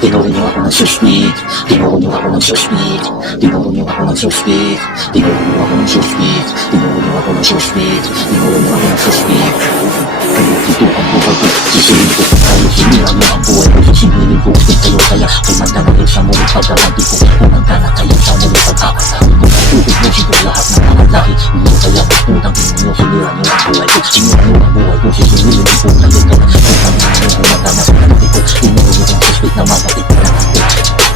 Tinuro niyo ako ng suspect. Tinuro niyo ako ng suspect. Tinuro niyo ako ng suspect. Tinuro niyo ako ng suspect. Tinuro niyo ako ng suspect. Tinuro niyo ako ng suspect. Kayo dito ang buhay ko. Sisingin ko kayo. Sinira niyo ang buhay ko. Sisingin ko kayo kaya. Kumanda na kayo sa mulit pagkalanti ko. Kumanda na kayo sa mulit pagkakasali ko. Ubusin ko lahat ng mga lahi. Hindi kaya utang niyo. Sinira niyo ang buhay ko. Sinira niyo ang buhay ko. Sisingin ko kayo kaya. Kumanda na kayo. Kumanda na sa mulit ko. Tinuro niyo ang suspect na mabati ko lang ako.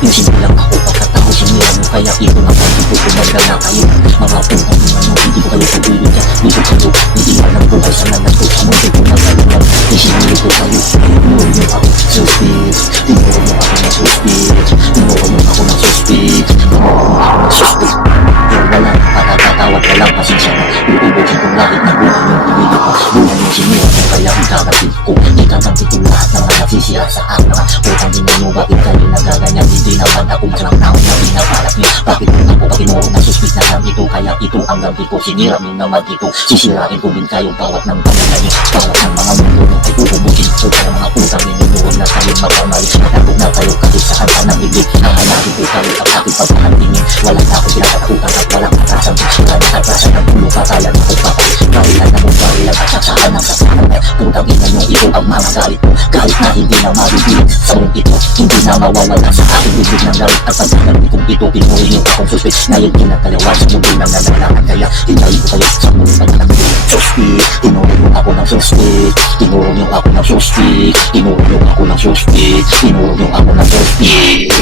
Isin lang ako pagkatao. Sinira niyo kaya ito na pati ko. Kumanda na kayo. Mga utang niyo. Hindi ko kayo pagbilig ka. Hindi ko kayo. Hindi ko ng buhay sa nanan ko. Sa mulit ko na kayo lang. Isinili ko kayo. Tinuro niyo ako suspect. Tinuro niyo ako ng suspect. Tinuro niyo ako ng suspect. Tinuro niyo ako ng suspect. Wala na pagkakatawag. Walang pasensya na. Uubusin kong lahit na buhay yung pinili ko. Buhay yung sinira ko kaya ikagatid ko. Ikagatid ko lahat ng mga nagsisira sa akin. Utang din ninyo bakit kayo nagaganyan. Hindi naman ako masarang taon na pinapalat niyo. Bakit kung ako pakinuro ng suspect na lang ito. Kaya ito ang gamit ko. Sinira niyo naman ito. Sisirain ko din kayo bawat ng pangalan niyo. Bawat ng mga mundo nyo ay uubusin ko. Kaya mga utang ninyo noon na kayo magkamali. Natagod na kayo kahit sa kanta ng bibig. Nahanapin ko kayo at aking pagkakantingin. Wala na ako pinakatakutan at walang atrasan. Wala na atrasan ng pulo katayan ako papay. Barilan na mong barilan at sasahan ng sasahan. Putang ina nyo ito ang mga galit ko. Galit na hindi na mabibig sa mong ito. Hindi na mawawala sa aking bibig ng galit. At pagkakanting kong ito pinuri nyo akong suspect. Ngayon kinakalawan sa mundo ng nanalakan. Kaya hinayin ko kayo sa mundo pagkakanting. Suspect, tinuro nyo ako ng suspect. Tinuro nyo ako ng suspect. Tinuro nyo ako ng suspect. Tinuro nyo ako ng suspect.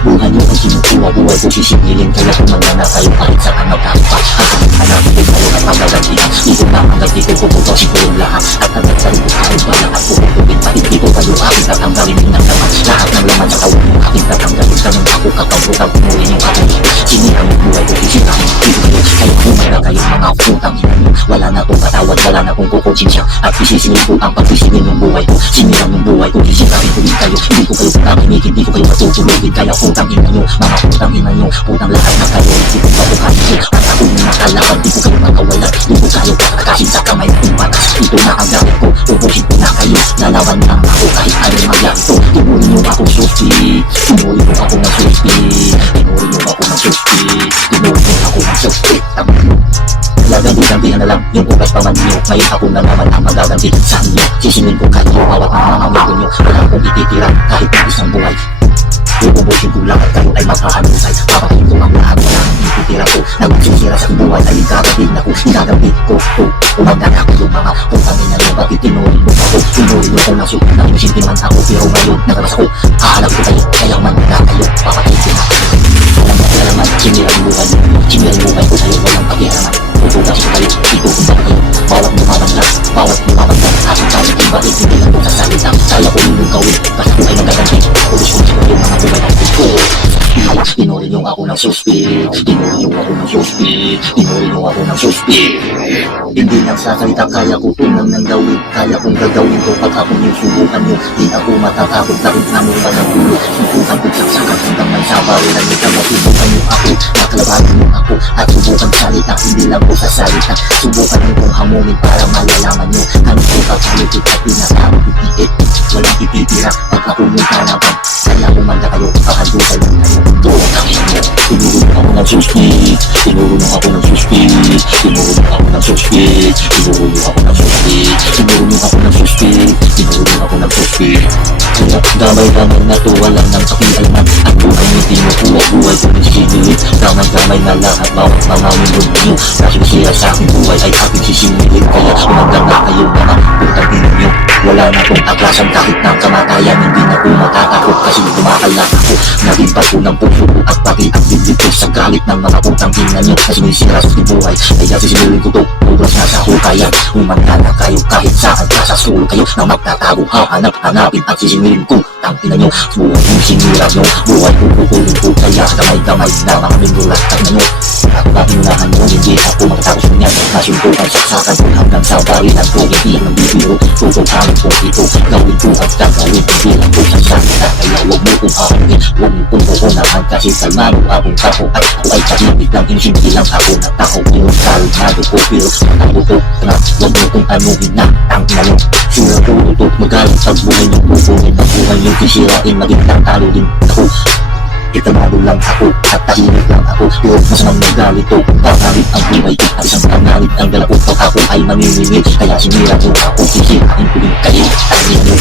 Buhay nyo ang sinukuha. Buhay ko sisingilin. Kaya kumanda na kayo kahit sa kanag pa. Hanggang hanapin ko kayo at magagantihan. Ito na ang ganti ko puputosin ko yung lahat. At nagtagtarin ko kayo ba lahat ko pupupin. Pati dito kayo aking tatanggalin ng laman. Lahat ng laman sa kawan yung aking tatanggalin. Ganun ako kakabutang pinuli yung aking sinira yung buhay ko sisirahin. Dito kayo kaya kumanda kayo mga putang ina nyo. Wala na kong patawad. Wala na kong kukutsinsya. At isisingin ko ang pagsisingin yung buhay ko. Sinira yung buhay ko. Sisirahin ko din kayo. Hindi ko kayo patakinig. Hindi ko kayo matutulogin. Kaya putang ina nyo. Mga putang ina nyo. Putang lahat na kayo. Hindi ko pabukahin ko. At ako yung nakalaban. Hindi ko kayo magkawala. Hindi ko kayo kakakasin sa kamay na impatas. Ito na ang gamit ko. Ubusin ko na kayo. Lalaban lang ako kahit anong magyari to. Tinurin nyo akong suspect. Tinurin nyo ako ng suspect. Tinurin nyo ako ng suspect. Tinurin nyo ako ng suspect. Gaganti-gantihan na lang yung oras pa man nyo. Ngayon ako na naman ang magaganti sa inyo. Sisingin ko kayo bawat ng mga amigo nyo. Wala akong ititira kahit na isang buhay. Uubusin ko lang at kayo ay magkahanusay. Papakain ko ang lahat. Wala akong ititira ko. Nagsisira sa buhay ay ikakatid na ko. Ikakatid ko. Umagana ako yung mga putangin na nyo. Bakit tinurin mo ako? Tinurin mo ko na suot na yung sintiman ako. Pero ngayon nakalabas ko. Hahanap ko kayo. Kaya man na kayo. Papakain ko na. Walang pakialaman. Sinira yung buhay nyo. Sinira yung buhay ko sa'yo. Walang pakialaman. Pupugas ko kayo, ito kung bakit kayo. Bawat lumabagda, aking kahit ibalik, hindi lang po sa salita. Kaya ko yung gawin, kasi ko ay nagaganti. Pulis ko yung mga buhay ng ko. Tinurin yung ako ng suspect. Tinurin yung ako ng suspect. Tinurin yung ako ng suspect. Hindi nagsasalita, kaya ko tunang nang gawin. Kaya kong gagawin ko pag ako yung subukan nyo. Di ako matatakot, takot na mo pa ng ulo. Subukan ko saksakan hanggang may sabawi na nito. Masubukan nyo ako, maklabanin nyo ako. At subukan salita, hindi lang po sa salita. Subukan nyo kong hamunin para malalaman nyo. Kami ko kakalitit at pinakapitiit. Walang ititira pag ako yung kalaban. Kaya kumanda kayo, kakandukan nyo na yung mundo. Tinuro nyo ako ng suspect. Tinuro nyo ako ng suspect. Tinuro nyo ako ng suspect. Tinuro nyo ako ng suspect. Tinuro nyo ako ng suspect. Tinuro nyo ako ng suspect. Kaya damay-damay na to, walang nang pakialaman. Ang buhay nyo tinukuha, buhay ko ng sinilip. Damay-damay na lahat, bawat mga mundo nyo. Nasusira sa aking buhay ay aking sisimilip. Kaya umandang na kayo mga putang ina nyo. Wala na akong aklasan kahit ng kamatayan. Hindi na ako matatakot kasi kumakal na ako. Naging bato ng puso ko at pati ang dibdib ko sa galit ng mga putang ina nyo. Kasi sinisira sa aking buhay, kaya sisimilin ko to. Oras na sa hukayan, umanda na kayo kahit saan ka sa sulo kayo na magtatago. Hanapin at sisimilin ko. Ang ina nyo, buhay yung sinira nyo. Buhay ko kukulin ko kaya kamay-kamay na mga mindulat na nyo. At pakinunahan nyo, hindi ako magtatapos mo yan. Nasuntukan, saksakan ko hanggang sa barilan ko. Hindi ng bibiro, tutukanin ko ito. Gawin ko at gagawin, hindi lang ko sa salita. Kaya huwag mo kong ahangin, huwag mo kong puhunahan. Kasi kalmado akong kapo at ako ay tahimik lang. Hindi lang ako na tao, yung kalmado ko. Pero matabo ko na huwag mo kong anuhin na ang ina nyo. Sira ko ito, magaling pag buhay nyo, kukunin na buhay yung sisirain, maging lang talo din ako. Itamado lang ako, at tahimik lang ako. Huwag masamang nagalito, pangalit ang buhay ko. At isang pangalit ang dala ko, pag ako ay mamimili. Kaya sinira mo ako, sisirain ko din kayo. Ang inyo,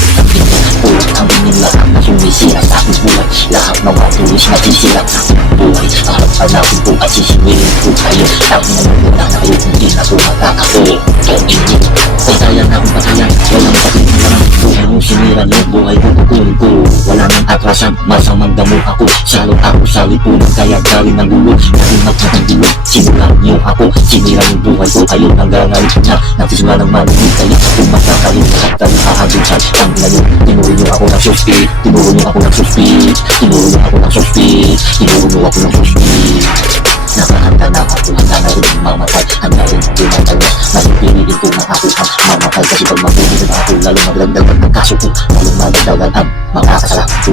ang inyong lahat na sumisira sa aking buhay. Lahat na watulis na sisira sa aking buhay. Ang hanapin ko at sisingilin ko kayo. Tapos na muna na kayo kung di na pumatak ako. Ang inyo, patayan na akong patayan. Walang patingin lang, buhay mo sinira no, buhay ko kukunin ko. Wala nang atrasan, masamang damo ako. Salot ako sa lipunan, kaya galing ng gulo. Nahimat na ng gulo, simulan niyo ako. Sinira yung buhay ko, kayo nang gangalit na. Nagsisimula ng malimit kayo. Kung magkakalit lahat kayo hahagusan. Ang ngayon, tinuro niyo ako ng suspect. Tinuro niyo ako ng suspect. Tinuro niyo ako ng suspect. Tinuro niyo ako ng suspect. Nakahanda na ako, handa na rin mamatay. Handa rin pinatalas, ngayon piliin ko na ako ang mamatay. Kasi pag mabuli na ako, lalo magdagdagan ng kaso ko. Lalo magdagdagan ang mga kasalanan ko.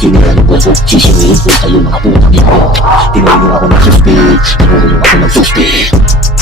Sinira yung buhay ko, sisingilin ko kayo mga putang ina. Tinuro niyo ako ng suspect. Tinuro niyo ako ng suspect.